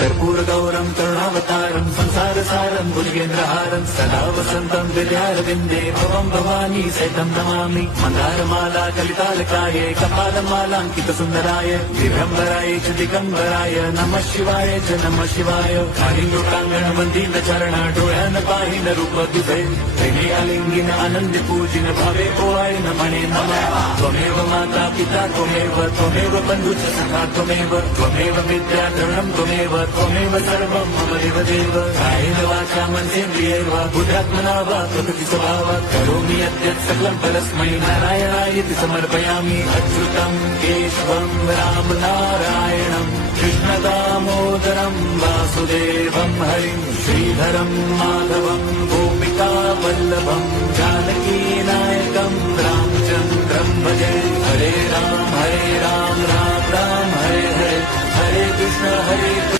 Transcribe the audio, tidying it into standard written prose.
कर्पूरगौरं करुणावतारं संसारसारं भुजगेन्द्रहारं सदा वसन्तं हृदयारविन्दे भवं भवानी सहितं नमामि। मन्दारमाला कलितालकाय कपालमालाङ्कितसुन्दराय दिगम्बराय च दिगम्बराय नमः शिवाय च नमः शिवाय। कालिन्दोटाङ्गणवन्दीनचरण डोळ्यान पाहिन रूप तुझे प्रेमे आलिंगिन आनंद पूजिन भावे ओवाय नमणे नमः। त्वमेव माता पिता त्वमेव बन्धुश्च सखा त्वमेव विद्याधरणं त्वमेव सर्वं मम देवदेव। कायेन वाचा मनसेन्द्रियैर्वा बुद्ध्यात्मना वा प्रकृति स्वभावात् करोमि यद्यत् सकलं परस्मै नारायणायेति समर्पयामि। अच्युतं केशवं राम नारायणं कृष्णदामोदरं वासुदेवं हरिं श्रीधरं माधवं गोपिकावल्लभं जानकीनायकं रामचन्द्रं भजे। हरे राम राम राम हरे हरे हरे कृष्ण